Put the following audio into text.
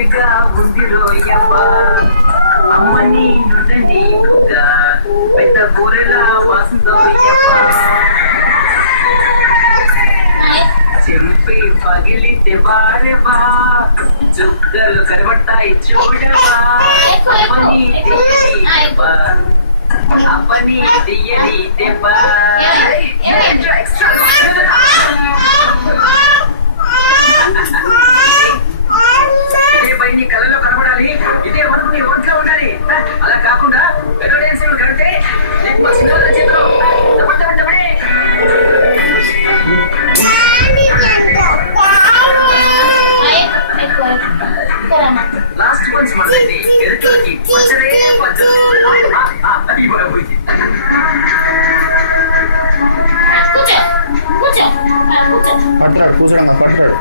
ఓపిక ఉందిరోయమ్మ అమ్మ నీ నుండి నీకుగా పెద్ద కూరలా వాసుదోయమ్మ చెంపి పగిలితే బారవా చుక్కలు కనబడతాయి చూడవా అమ్మని తీయని దెబ్బ అమ్మని తీయని దెబ్బ నీ కళ్ళలో కనబడాలి ఇదే మనకు నీ ఒంట్లో ఉండాలి అలా కాకుండా వెంకటేశ్వరుడు కంటే లాస్ట్ మంత్ మనకి ఎదుటికి పచ్చడే పచ్చడి పట్టాడు కూర్చోడమ్మా పట్టాడు